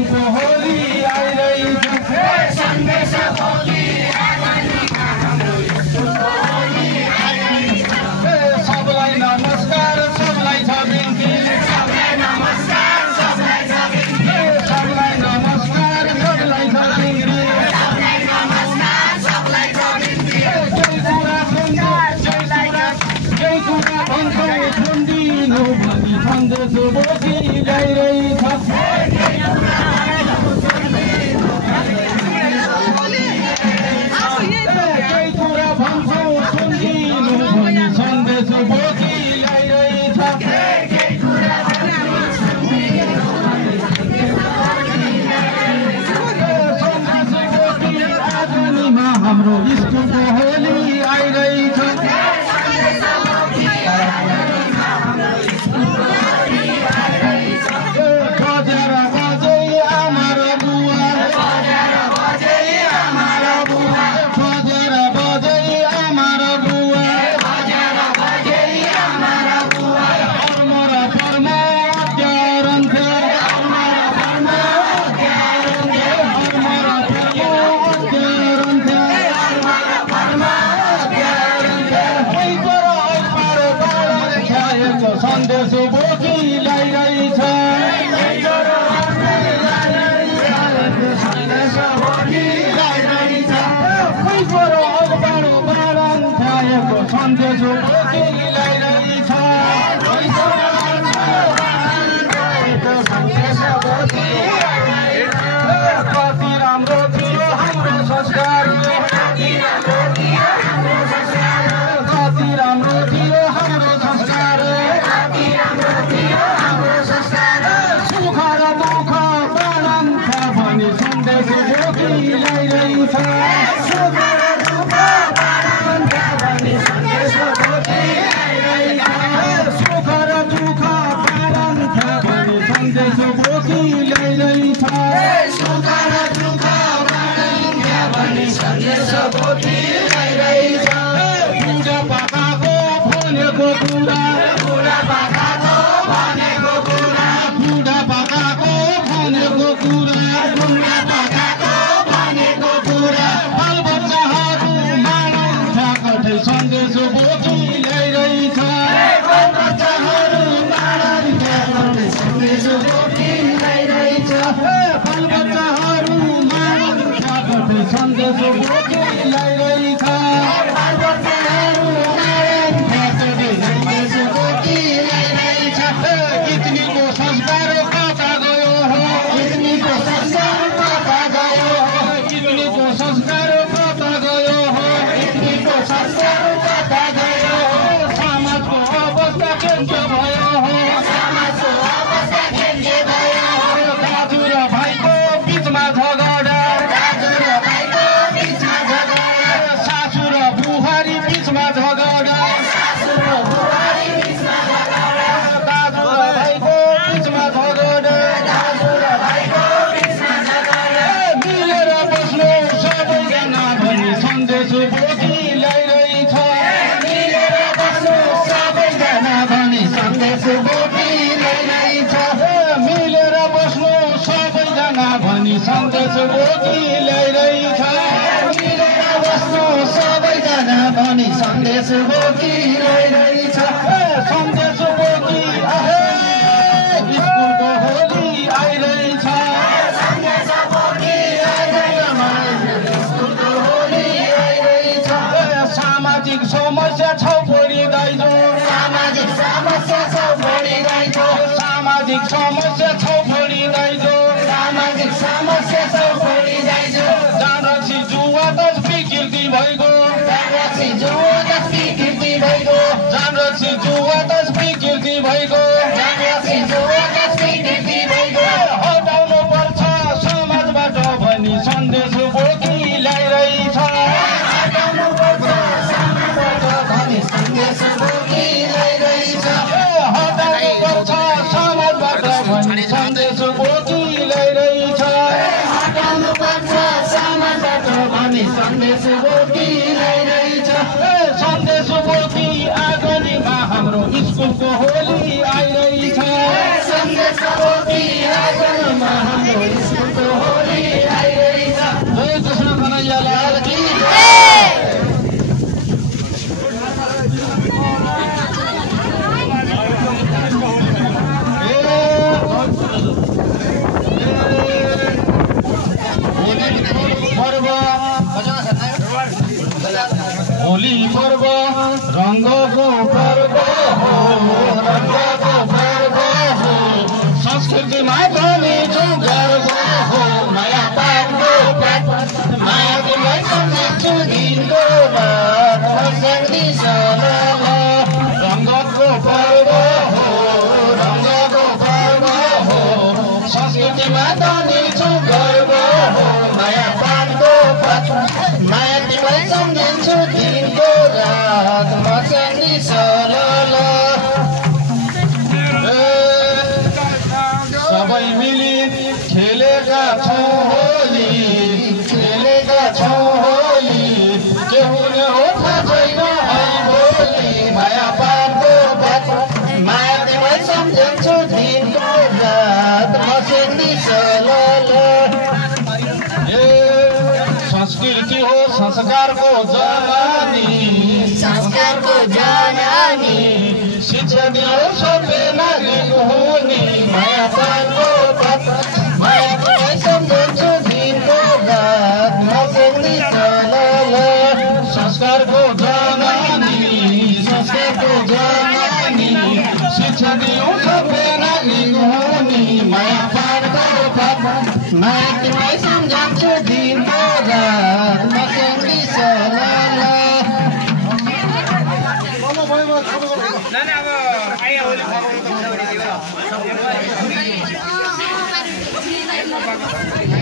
स्कुलको होली आइरहेछ सन्देश होली सबलाई नमस्कार सबलाई छ बिन्ती सबलाई नमस्कार सबलाई छ बिन्ती सबलाई नमस्कार सबलाई छ बिन्ती सबलाई नमस्कार सबलाई छ बिन्ती केही कुरा भन्छौ सुन्दिनु भनी सन्देश बोकी ल्याइरहेछ केही कुरा भन्छौ सुन्दिनु भनी सन्देश बोकी ल्याइरहेछ आगानीमा हाम्रो स्कुलको होली आइरहेछ बजेर बजे आमा र बुवा बजेर बजे आमा र बुवा बजेर बजे आमा र बुवा बजेर बजे आमा र बुवा अर्मर पर्म अध्यारन्थे अर्मर पर्म अध्यारन्थे अर्मर पर्म अध्यारन्थे अर्मर पर्म अध्यारन्थे पैपर अलपारो बाडर ख्याएको सन्देश बोकी ल्याइरहेछ पैपरो अलपारो बाडर ख्याएको सन्देश बोकी ल्याइरहेछ कति राम्रो थियो हाम्रो संस्कार कति राम्रो थियो हाम्रो संस्कार सुख र दुःख बाँडन्छ भनी सन्देश बोकी ल्याइरहेछ सुख र दुःख बाँडन्छ भनी सन्देश बोकी ल्याइरहेछ सुख र दुःख बाँडन्छ भनी सन्देश बोकी ल्याइरहेछ सुख र दुःख बाँडन्छ भनी सन्देश बोकी ल्याइरहेछ बुढापाकाको भनेको कुरा बुढापाकाको भनेको कुरा बुढापाकाको भनेको कुरा बुढापाकाको भनेको कुरा बालबच्चाहरू मानन्छ कठै सन्देश बोकी ल्याइरहेछ बालबच्चाहरू मानन्छ कठै सन्देश बोकी ल्याइरहेछ बालबच्चाहरू मानन्छ कठै सन्देश बोकी ल्याइरहेछ कितनीको संस्कार कता गयो हो कितनीको संस्कार कता गयो हो कितनीको संस्कार कता गयो हो कितनीको संस्कार कता गयो हो समाजको अवस्था के भयो हो समाजको अवस्था के भयो हो दाजु र भाइको बीचमा झगडा दाजु र भाइको बीचमा झगडा सासु र बुहारी बीचमा झगडा सासु र बुहारी बीचमा झगडा दाजु र भाइको बीचमा झगडा दाजु र भाइको बीचमा झगडा मिलेर बस्नु सबैजना भनी सन्देश बोकी ल्याइरहेछ मिलेर बस्नु सबैजना भनी सन्देश बोकी ल्याइरहेछ मिलेर बस्नु सबैजना भनी सन्देश बोकी ल्याइरहेछ मिलेर बस्नु सबैजना भनी सन्देश बोकी ल्याइरहेछ सन्देश बोकी स्कुलको होली आइरहेछ सन्देश बोकी स्कुलको होली आइरहेछ सामाजिक समस्या छ बढी दाइजो सामाजिक समस्या छ बढी दाइजो सामाजिक समस्या छ बढी दाइजो सामाजिक समस्या छ बढी दाइजो जानरसी जुवा त विकृति भइगयो जानरसी जुवा त विकृति भइगयो जानरसी जुवा त विकृति भइगयो जानरसी जुवा त विकृति भइगयो हटाउनु पर्छ समाजबाट भनी सन्देश बोकी ल्याइरहेछ हटाउनु पर्छ समाजबाट भनी सन्देश बोकी ल्याइरहेछ हटाउनु पर्छ समाजबाट भनी सन्देश बोकी ल्याइरहेछ हटाउनु पर्छ समाजबाट भनी सन्देश बोकी ल्याइरहेछ सन्देश बोकी आगानीमा हाम्रो स्कुलको होली आइरहेछ सन्देश बोकी आगानीमा हाम्रो पर्व हो रङ्गको पर्व हो संस्कृतिमा तानिन्छु गर्व हो माया पानको पात माया तिमीलाई सम्झिन्छु दिनको रात म चाहिँ सरल सबै मिली खेलेका छौँ होली के हुने हो थाहा छैन है भोलि माया पानको बात माया तिमीलाई सम्झिन्छु दिनको रात म चाहिँ सरल संस्कृति हो संस्कारको जनानी शिक्षा दियो सबै नागरिक हुने माया पानको बात माया तिमीलाई सम्झिन्छु दिनको रात म चाहिँ सरल संस्कारको जनानी शिक्षा दियो सबै नागरिक हुने माया पानको बात माया तिमीलाई सम्झिन्छु दिनको रात म चाहिँ सरल अब